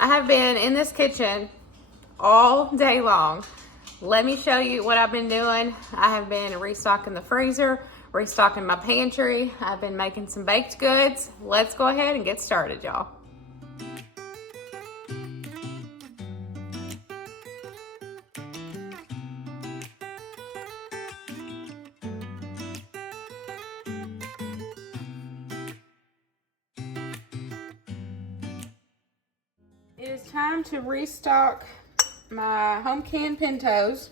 I have been in this kitchen all day long. Let me show you what I've been doing. I have been restocking the freezer, restocking my pantry. I've been making some baked goods. Let's go ahead and get started, y'all. It is time to restock my home canned pintos.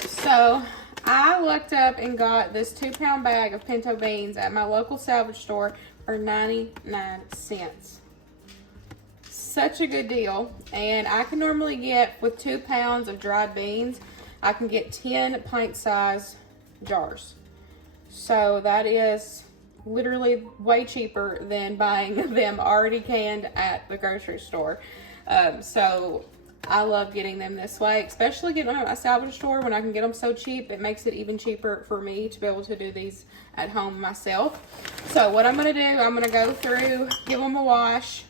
So I looked up and got this 2-pound bag of pinto beans at my local salvage store for 99 cents. Such a good deal. And I can normally get, with 2 pounds of dried beans, I can get 10 pint size jars. So that is literally way cheaper than buying them already canned at the grocery store. So I love getting them this way, especially getting them at a salvage store when I can get them so cheap. It makes it even cheaper for me to be able to do these at home myself. So what I'm going to do, I'm going to go through, give them a wash,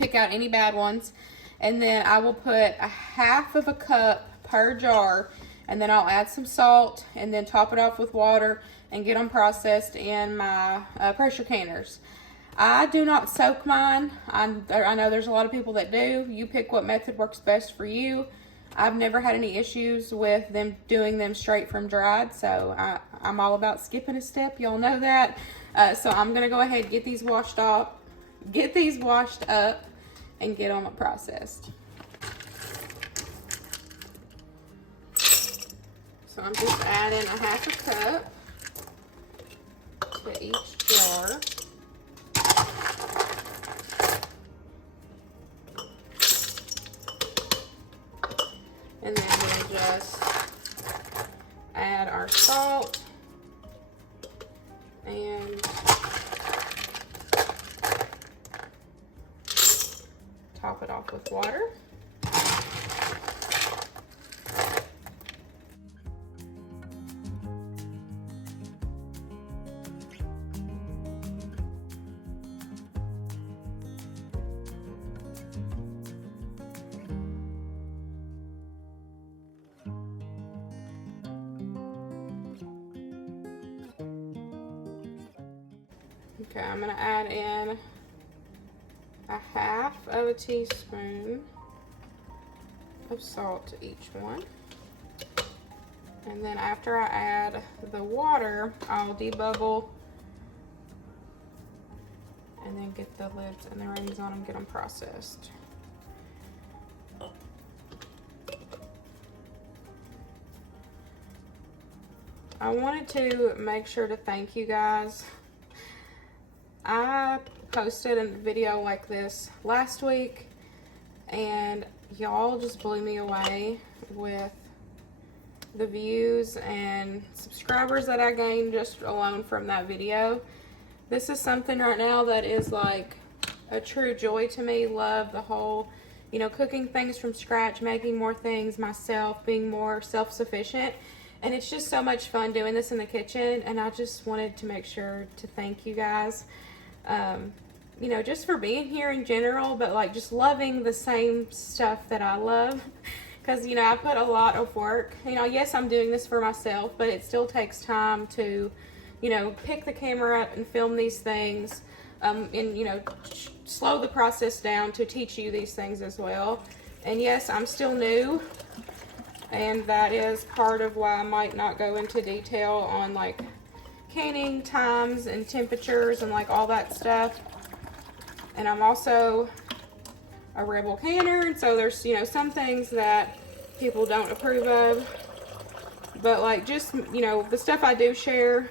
pick out any bad ones, and then I will put a half of a cup per jar, and then I'll add some salt and then top it off with water and get them processed in my pressure canners. I do not soak mine. I know there's a lot of people that do. You pick what method works best for you. I've never had any issues with them doing them straight from dried, so I'm all about skipping a step. Y'all know that. So I'm gonna go ahead and get these washed up, and get them processed. So I'm just adding a half a cup to each jar. And then we'll just add our salt and top it off with water. Okay, I'm going to add in a half of a teaspoon of salt to each one. And then after I add the water, I'll debubble and then get the lids and the rings on and get them processed. I wanted to make sure to thank you guys. I posted a video like this last week and y'all just blew me away with the views and subscribers that I gained just alone from that video. This is something right now that is like a true joy to me. Love the whole, cooking things from scratch, making more things myself, being more self-sufficient. And it's just so much fun doing this in the kitchen, and I just wanted to make sure to thank you guys. Just for being here in general, but like just loving the same stuff that I love. Because, I put a lot of work. Yes, I'm doing this for myself, but it still takes time to, pick the camera up and film these things. And, slow the process down to teach you these things as well. And yes, I'm still new. And that is part of why I might not go into detail on like canning times and temperatures and like all that stuff. And I'm also a rebel canner, and so there's some things that people don't approve of, but like just the stuff I do share,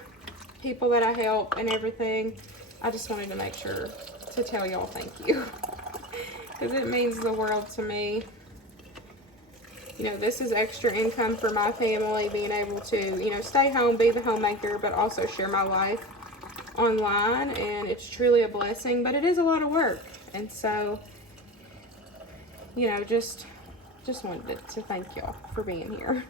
people that I help and everything, I just wanted to make sure to tell y'all thank you because it means the world to me. This is extra income for my family, being able to, stay home, be the homemaker, but also share my life online. And it's truly a blessing, but it is a lot of work. And so, just wanted to thank y'all for being here.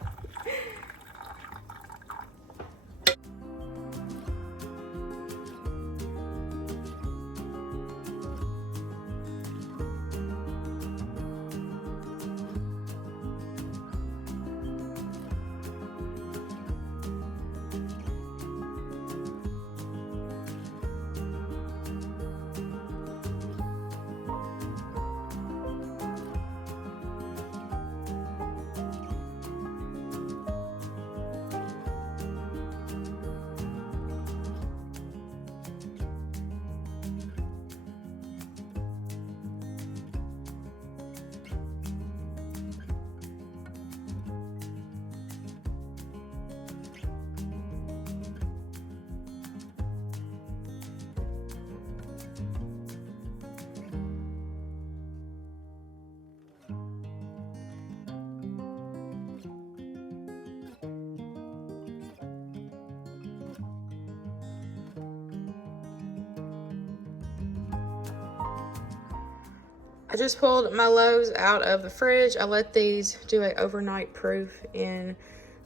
I just pulled my loaves out of the fridge. I let these do an overnight proof in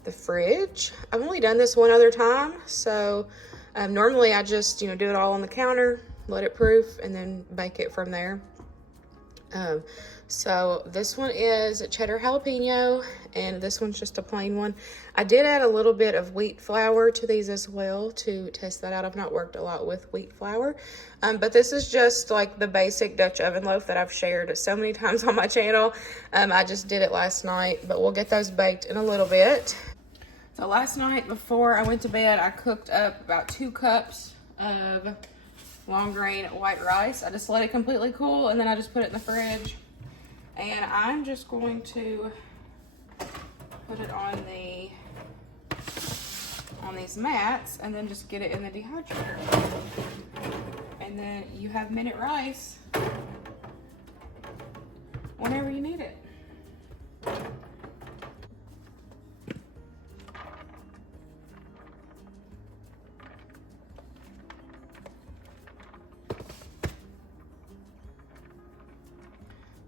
the fridge. I've only done this one other time, so normally I just, do it all on the counter, let it proof, and then bake it from there. So this one is cheddar jalapeno, and this one's just a plain one. I did add a little bit of wheat flour to these as well to test that out. I've not worked a lot with wheat flour, but this is just like the basic Dutch oven loaf that I've shared so many times on my channel. I just did it last night, but we'll get those baked in a little bit. So last night before I went to bed, I cooked up about 2 cups of long grain white rice. I just let it completely cool, and then I just put it in the fridge. And I'm just going to put it on these mats, and then just get it in the dehydrator. And then you have minute rice whenever you need it.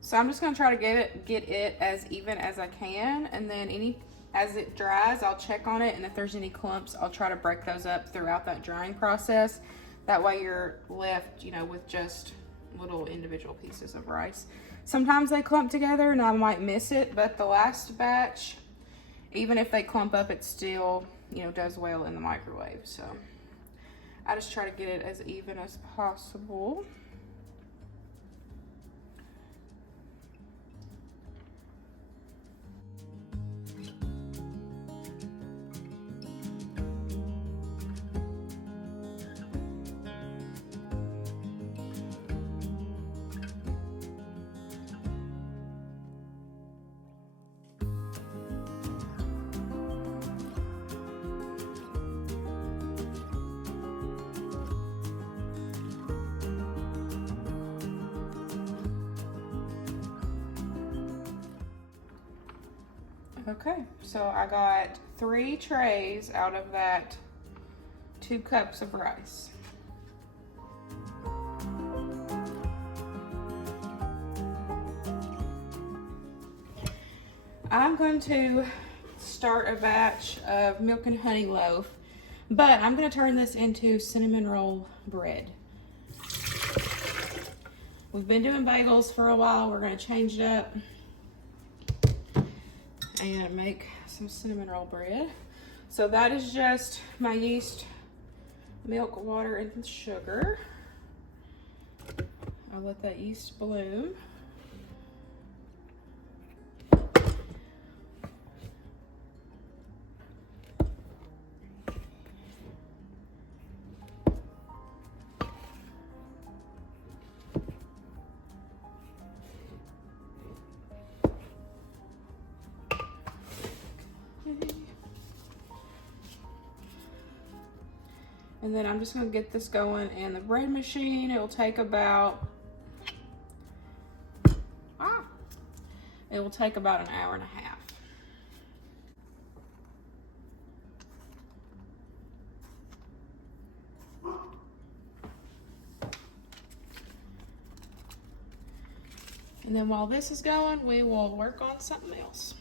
So I'm just gonna try to get it as even as I can, and then as it dries, I'll check on it, and if there's any clumps, I'll try to break those up throughout that drying process. That way you're left, with just little individual pieces of rice. Sometimes they clump together and I might miss it, but the last batch, even if they clump up, it still, does well in the microwave. So I just try to get it as even as possible. Okay, so I got 3 trays out of that 2 cups of rice. I'm going to start a batch of milk and honey loaf, but I'm going to turn this into cinnamon roll bread. We've been doing bagels for a while. We're going to change it up and make some cinnamon roll bread. So that is just my yeast, milk, water, and sugar. I'll let that yeast bloom. And then I'm just gonna get this going in the bread machine. It will take about, it will take about an hour and a half. And then while this is going, we will work on something else.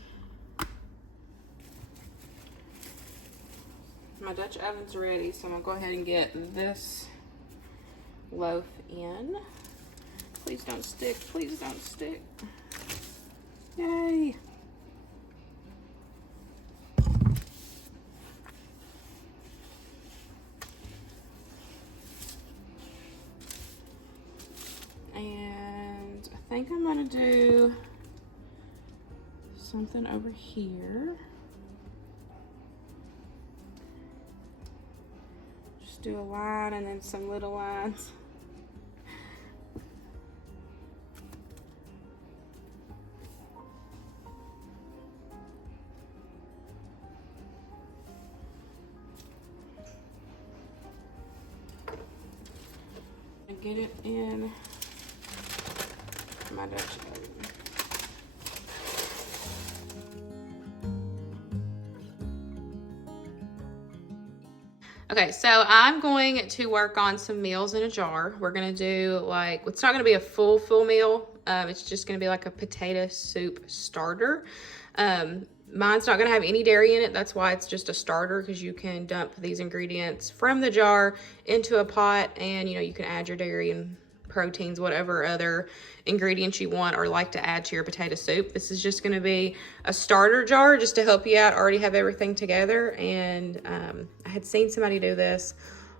My Dutch oven's ready, so I'm gonna go ahead and get this loaf in. Please don't stick, please don't stick. Yay. And I think I'm gonna do something over here. Do a line and then some little lines. And get it in my Dutch oven. Okay, so I'm going to work on some meals in a jar. We're gonna do it's not gonna be a full meal. It's just gonna be like a potato soup starter. Mine's not gonna have any dairy in it. That's why it's just a starter, because you can dump these ingredients from the jar into a pot, and you know, you can add your dairy and proteins, whatever other ingredients you want or like to add to your potato soup. This is just gonna be a starter jar just to help you out, already have everything together. And I had seen somebody do this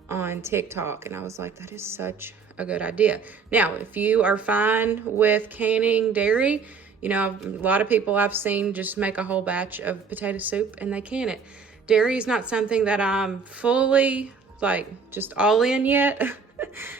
on TikTok, and I was like, that is such a good idea. Now, if you are fine with canning dairy, you know, a lot of people I've seen just make a whole batch of potato soup and they can it. Dairy is not something that I'm fully, like, just all in yet.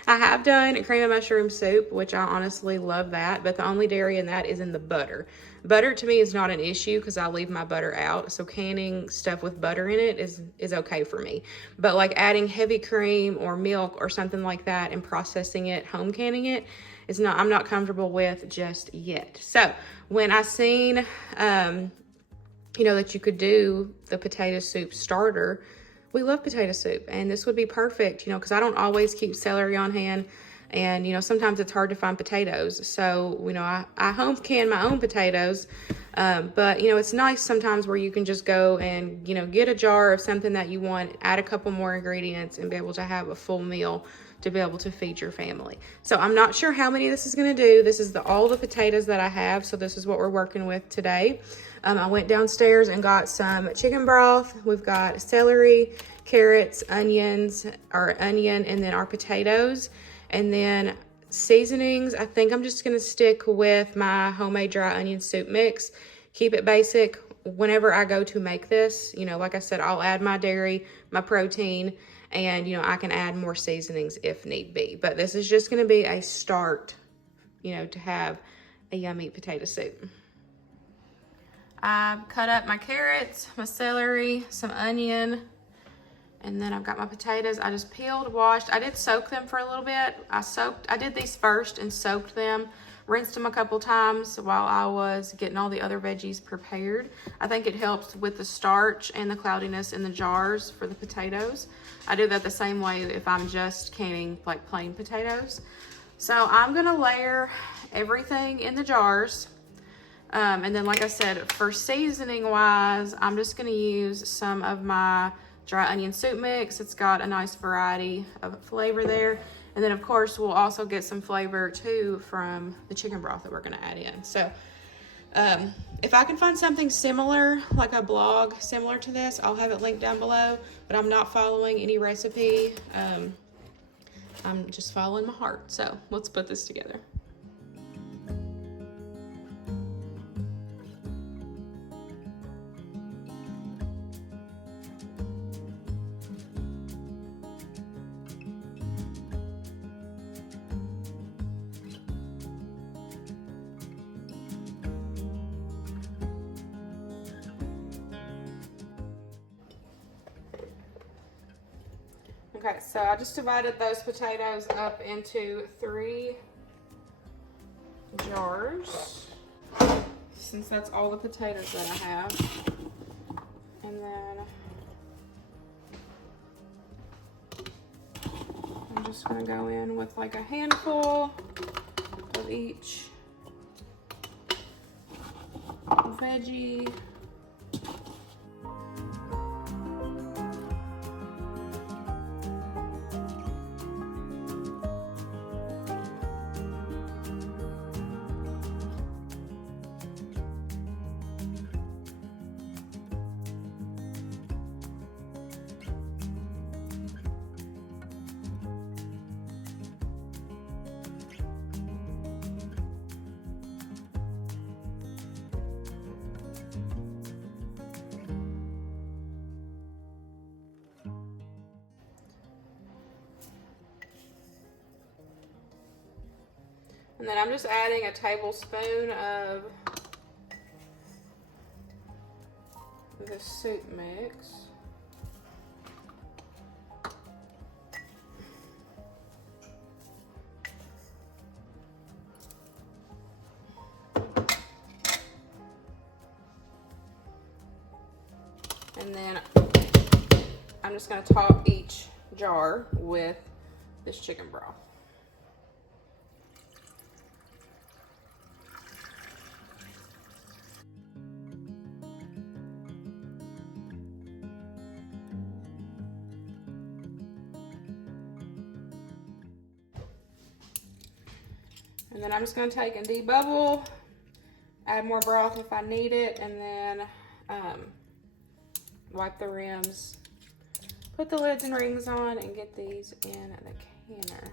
I have done cream of mushroom soup, which I honestly love that, but the only dairy in that is in the butter. Butter to me is not an issue because I leave my butter out, so canning stuff with butter in it is okay for me. But like adding heavy cream or milk or something like that and processing it, home canning it, is not, I'm not comfortable with just yet. So when I seen, you know, that you could do the potato soup starter, we love potato soup, and this would be perfect, you know, because I don't always keep celery on hand, and, you know, sometimes it's hard to find potatoes. So, you know, I home can my own potatoes, but, you know, it's nice sometimes where you can just go and, you know, get a jar of something that you want, add a couple more ingredients, and be able to have a full meal to be able to feed your family. So I'm not sure how many this is going to do. This is all the potatoes that I have, so this is what we're working with today. I went downstairs and got some chicken broth. We've got celery, carrots, onions, our onion, and then our potatoes. And then seasonings, I think I'm just going to stick with my homemade dry onion soup mix. Keep it basic. Whenever I go to make this, you know, like I said, I'll add my dairy, my protein, and, you know, I can add more seasonings if need be. But this is just going to be a start, you know, to have a yummy potato soup. I've cut up my carrots, my celery, some onion, and then I've got my potatoes. I just peeled, washed. I did soak them for a little bit. I did these first and soaked them, rinsed them a couple times while I was getting all the other veggies prepared. I think it helps with the starch and the cloudiness in the jars for the potatoes. I do that the same way if I'm just canning like plain potatoes. So I'm gonna layer everything in the jars. And then, like I said, for seasoning wise, I'm just gonna use some of my dry onion soup mix. It's got a nice variety of flavor there. And then of course, we'll also get some flavor too from the chicken broth that we're gonna add in. So if I can find something similar, like a blog similar to this, I'll have it linked down below, but I'm not following any recipe. I'm just following my heart. So let's put this together. Okay, so I just divided those potatoes up into 3 jars, since that's all the potatoes that I have. And then I'm just gonna go in with like a handful of each veggie. And then I'm just adding a tablespoon of the soup mix. And then I'm just going to top each jar with this chicken broth. And then I'm just gonna take and debubble, add more broth if I need it, and then wipe the rims, put the lids and rings on, and get these in the canner.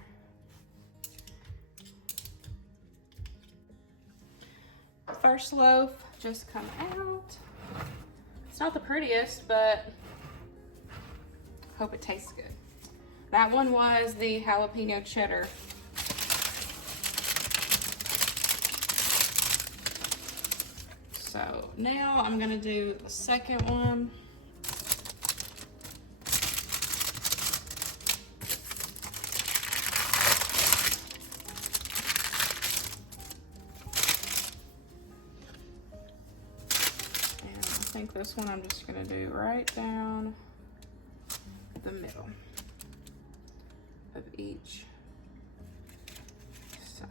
The first loaf just come out. It's not the prettiest, but hope it tastes good. That one was the jalapeno cheddar. So now I'm gonna do the second one. And I think this one I'm just gonna do right down the middle of each side.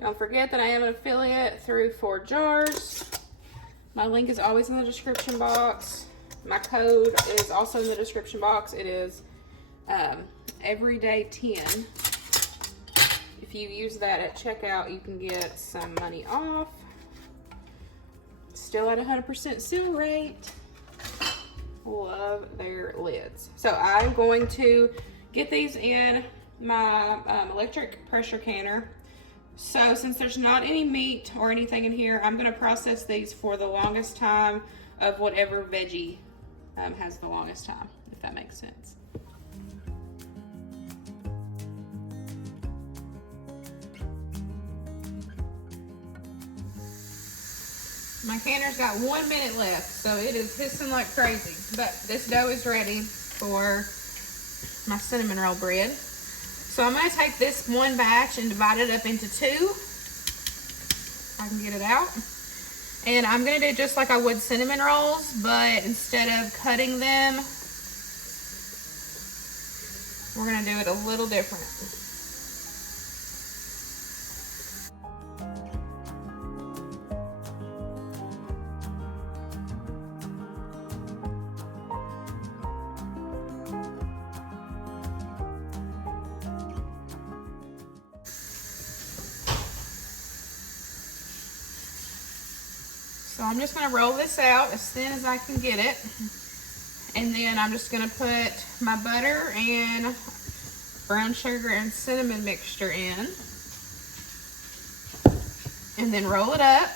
Don't forget that I am an affiliate through 4 Jars. My link is always in the description box. My code is also in the description box. It is everyday10. If you use that at checkout, you can get some money off. Still at 100% seal rate. Love their lids. So I'm going to get these in my electric pressure canner. So since there's not any meat or anything in here, I'm gonna process these for the longest time of whatever veggie has the longest time, if that makes sense. My canner's got 1 minute left, so it is hissing like crazy. But this dough is ready for my cinnamon roll bread. So I'm gonna take this one batch and divide it up into 2. I can get it out. And I'm gonna do just like I would cinnamon rolls, but instead of cutting them, we're gonna do it a little different. So I'm just gonna roll this out as thin as I can get it. And then I'm just gonna put my butter and brown sugar and cinnamon mixture in. And then roll it up.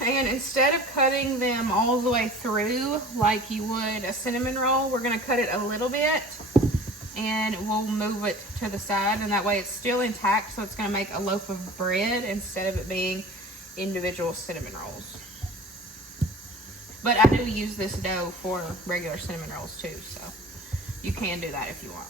And instead of cutting them all the way through like you would a cinnamon roll, we're gonna cut it a little bit and we'll move it to the side, and that way it's still intact, so it's gonna make a loaf of bread instead of it being individual cinnamon rolls. But I do use this dough for regular cinnamon rolls too, so you can do that if you want.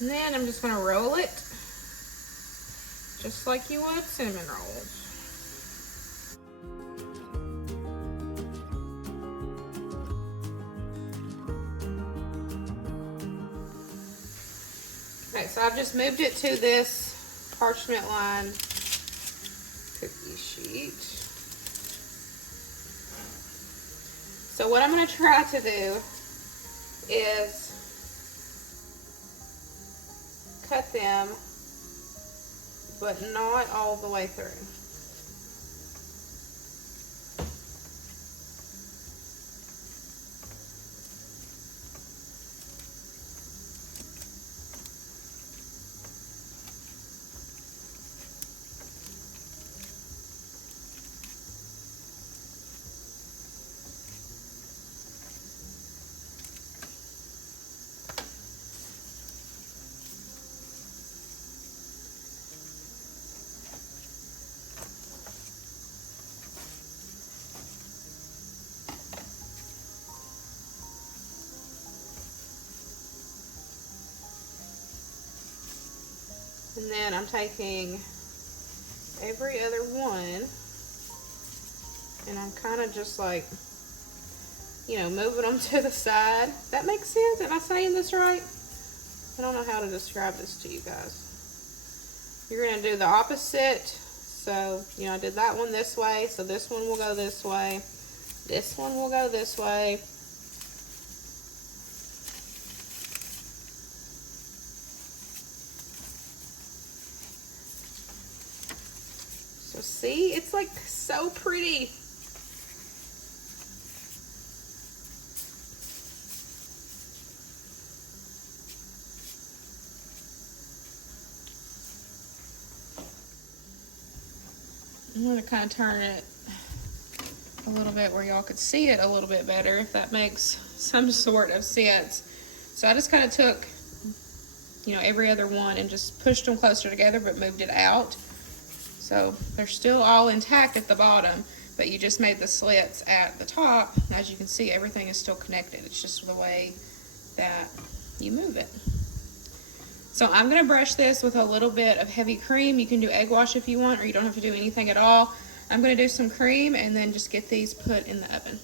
And then I'm just gonna roll it just like you would cinnamon rolls. Okay, so I've just moved it to this parchment lined cookie sheet. So what I'm gonna try to do is cut them, but not all the way through. And then I'm taking every other one and I'm kind of just like, you know, moving them to the side. That makes sense? Am I saying this right? I don't know how to describe this to you guys. You're going to do the opposite. So, you know, I did that one this way. So this one will go this way. This one will go this way. So see, it's like so pretty. I'm going to kind of turn it a little bit where y'all could see it a little bit better, if that makes some sort of sense. So I just kind of took, you know, every other one and just pushed them closer together, but moved it out. So they're still all intact at the bottom, but you just made the slits at the top. As you can see, everything is still connected. It's just the way that you move it. So I'm going to brush this with a little bit of heavy cream. You can do egg wash if you want, or you don't have to do anything at all. I'm going to do some cream and then just get these put in the oven.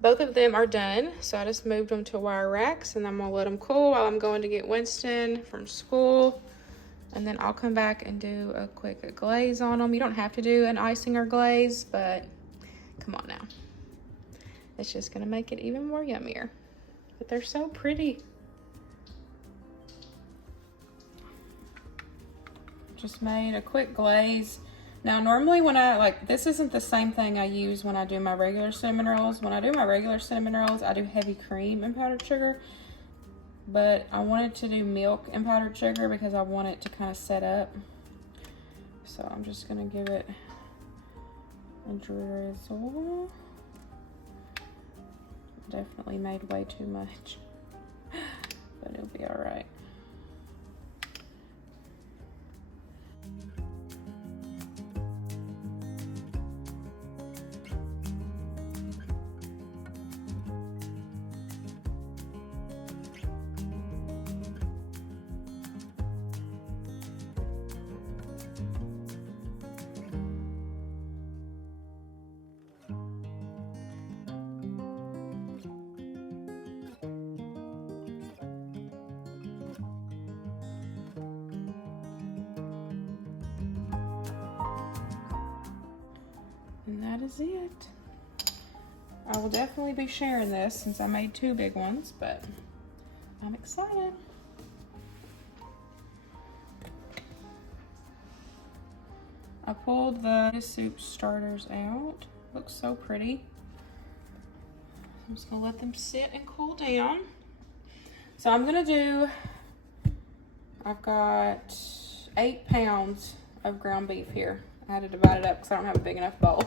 Both of them are done, so I just moved them to wire racks, and I'm gonna let them cool while I'm going to get Winston from school, and then I'll come back and do a quick glaze on them. You don't have to do an icing or glaze, but come on now. It's just gonna make it even more yummier. But they're so pretty. Just made a quick glaze. Now, normally when this isn't the same thing I use when I do my regular cinnamon rolls. When I do my regular cinnamon rolls, I do heavy cream and powdered sugar. But I wanted to do milk and powdered sugar because I want it to kind of set up. So I'm just gonna give it a drizzle. Definitely made way too much, but it'll be all right. And that is it. I will definitely be sharing this since I made 2 big ones, but I'm excited. I pulled the soup starters out. Looks so pretty. I'm just gonna let them sit and cool down. So I'm gonna do, I've got 8 pounds of ground beef here. I had to divide it up because I don't have a big enough bowl.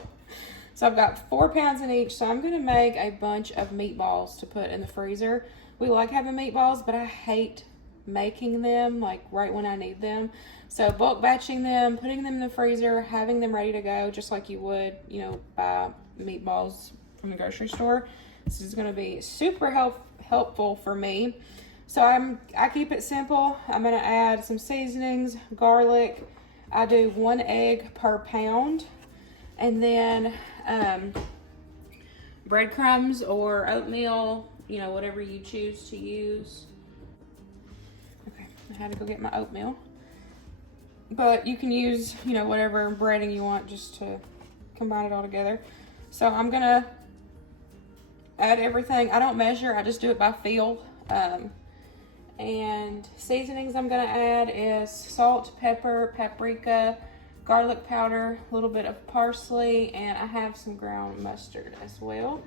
So I've got 4 pounds in each. So I'm gonna make a bunch of meatballs to put in the freezer. We like having meatballs, but I hate making them like right when I need them. So bulk batching them, putting them in the freezer, having them ready to go, just like you would, you know, buy meatballs from the grocery store. This is gonna be super helpful for me. So I keep it simple. I'm gonna add some seasonings, garlic. I do 1 egg per pound, and then breadcrumbs or oatmeal, you know, whatever you choose to use. Okay, I had to go get my oatmeal. But you can use, you know, whatever breading you want just to combine it all together. So I'm gonna add everything. I don't measure, I just do it by feel. And seasonings I'm gonna add is salt, pepper, paprika, garlic powder, a little bit of parsley, and I have some ground mustard as well.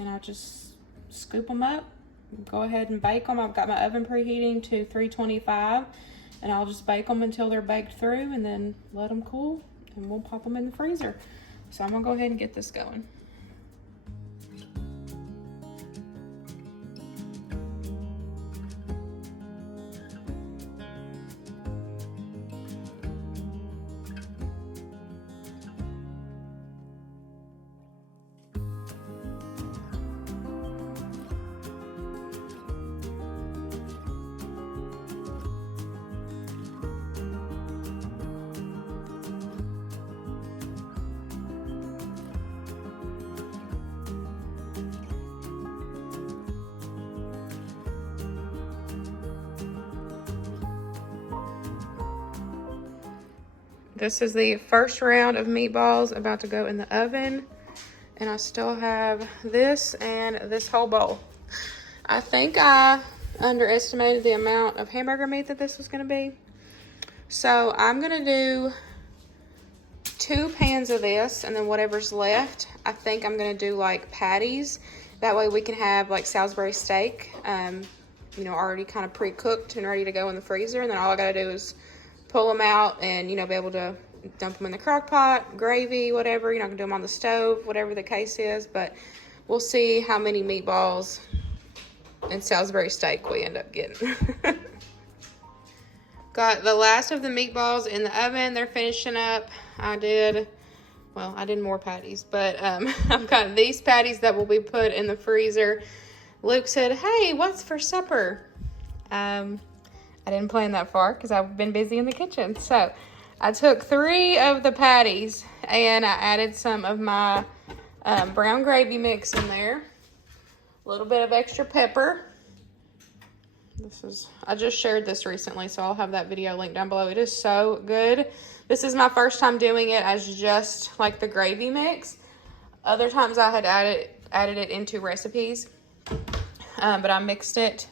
And I just scoop them up, go ahead and bake them. I've got my oven preheating to 325, and I'll just bake them until they're baked through and then let them cool, and we'll pop them in the freezer. So I'm gonna go ahead and get this going. This is the first round of meatballs about to go in the oven. And I still have this and this whole bowl. I think I underestimated the amount of hamburger meat that this was gonna be. So I'm gonna do 2 pans of this, and then whatever's left, I think I'm gonna do like patties. That way we can have like Salisbury steak, you know, already kind of pre-cooked and ready to go in the freezer. And then all I gotta do is pull them out and, you know, be able to dump them in the crock pot, gravy, whatever. You know, I can do them on the stove, whatever the case is. But we'll see how many meatballs and Salisbury steak we end up getting. Got the last of the meatballs in the oven. They're finishing up. I did more patties, but I've got these patties that will be put in the freezer. Luke said, "Hey, what's for supper?" I didn't plan that far because I've been busy in the kitchen. So I took 3 of the patties and I added some of my brown gravy mix in there. A little bit of extra pepper. I just shared this recently, so I'll have that video linked down below. It is so good. This is my first time doing it as just like the gravy mix. Other times I had added it into recipes, but I mixed it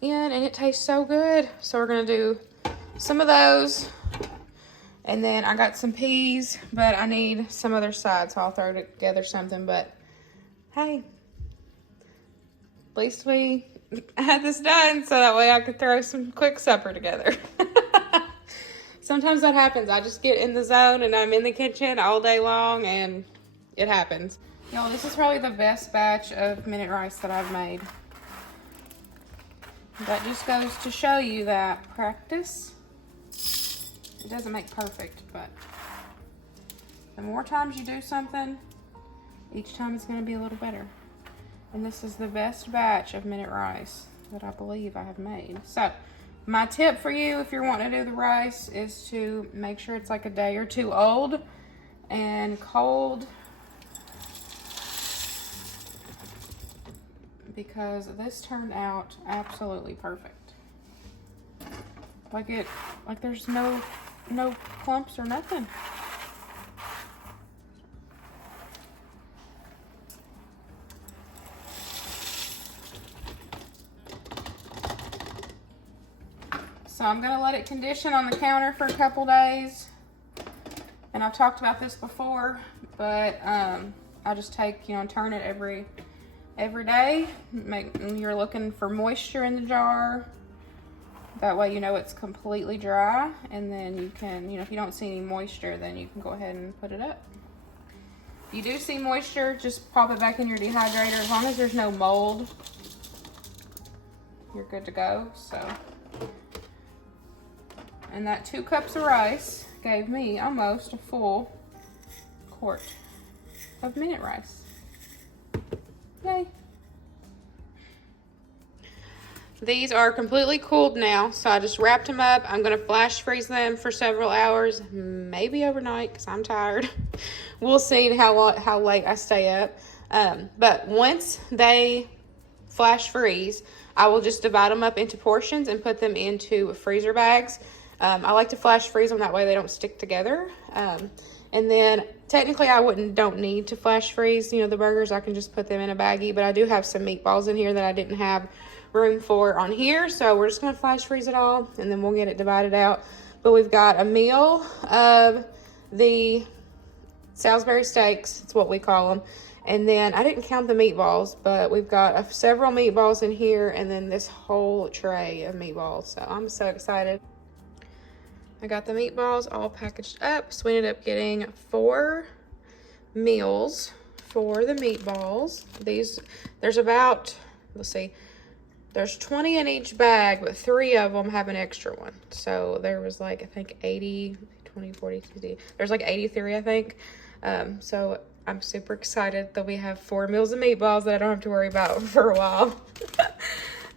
in and it tastes so good. So we're gonna do some of those, and then I got some peas, but I need some other side, so I'll throw together something. But hey, at least we had this done so that way I could throw some quick supper together. Sometimes that happens. I just get in the zone and I'm in the kitchen all day long and it happens. Y'all, this is probably the best batch of minute rice that I've made. That just goes to show you that practice, it doesn't make perfect, but the more times you do something, each time it's going to be a little better. And this is the best batch of minute rice that I believe I have made. So my tip for you, if you're wanting to do the rice, is to make sure it's like a day or 2 old and cold, because this turned out absolutely perfect. Like there's no clumps or nothing. So I'm gonna let it condition on the counter for a couple days. And I've talked about this before, but I just take, you know, turn it every day. You're looking for moisture in the jar. That way you know it's completely dry, and then you can, you know, if you don't see any moisture, then you can go ahead and put it up. If you do see moisture, just pop it back in your dehydrator. As long as there's no mold, you're good to go. So, and that 2 cups of rice gave me almost a full quart of minute rice. Yay. These are completely cooled now, so I just wrapped them up. I'm gonna flash freeze them for several hours, maybe overnight, because I'm tired. We'll see how late I stay up. But once they flash freeze, I will just divide them up into portions and put them into freezer bags. I like to flash freeze them, that way they don't stick together. And then technically I don't need to flash freeze, you know, the burgers. I can just put them in a baggie, but I do have some meatballs in here that I didn't have room for on here. So we're just gonna flash freeze it all and then we'll get it divided out. But we've got a meal of the Salisbury steaks, it's what we call them. And then I didn't count the meatballs, but we've got several meatballs in here and then this whole tray of meatballs. So I'm so excited. I got the meatballs all packaged up. So we ended up getting 4 meals for the meatballs. There's about, let's see, there's 20 in each bag, but 3 of them have an extra one. So there was like, I think 80, 20, 40, 50, there's like 83, I think. So I'm super excited that we have 4 meals of meatballs that I don't have to worry about for a while.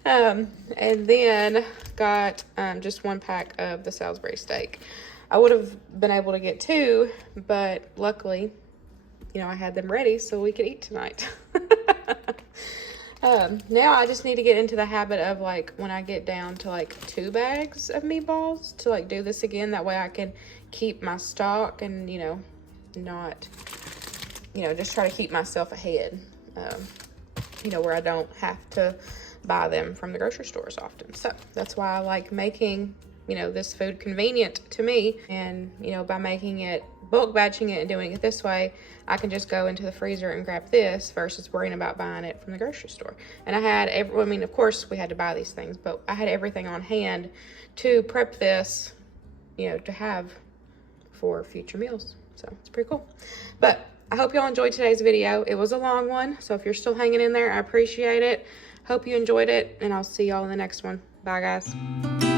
And then got just 1 pack of the Salisbury steak. I would have been able to get 2, but luckily, you know, I had them ready so we could eat tonight. Now I just need to get into the habit of, like, when I get down to like 2 bags of meatballs, to like do this again. That way I can keep my stock and, you know, not, you know, just try to keep myself ahead, you know, where I don't have to buy them from the grocery stores often. So that's why I like making, you know, this food convenient to me. And, you know, by making it, bulk batching it and doing it this way, I can just go into the freezer and grab this versus worrying about buying it from the grocery store. And I had I mean, of course we had to buy these things, but I had everything on hand to prep this, you know, to have for future meals. So it's pretty cool. But I hope y'all enjoyed today's video. It was a long one, so if you're still hanging in there, I appreciate it. Hope you enjoyed it, and I'll see y'all in the next one. Bye, guys.